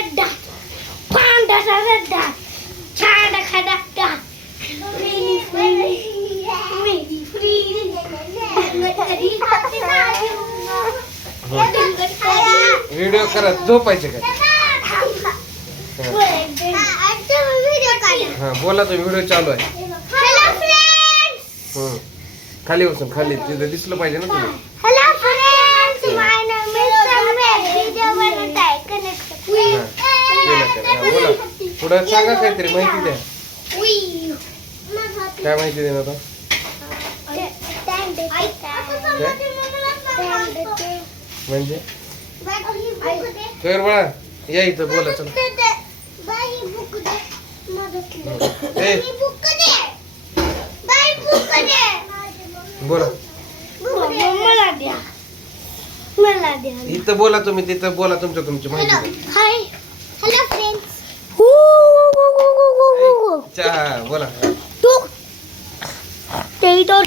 रड्डा पांढरा रड्डा छान खडक्का मेरी free video करत झोपायचे का? हा बोला तो व्हिडिओ चालू आहे. खाली बसून खाली तिथं दिसलं पाहिजे ना तुम्ही. Hello friends my name is Sameer video बनवत आहे कनेक्ट बोला पुढे सांगा काहीतरी माहिती द्या. काय माहिती देणार आता? म्हणजे कर बाळा या इथं बोला चल. बोला मला द्या इथं बोला तुम्ही तिथं बोला तुमची माहिती द्या. हाय हेलो फ्रेंड्स चहा बोला. तू ते तो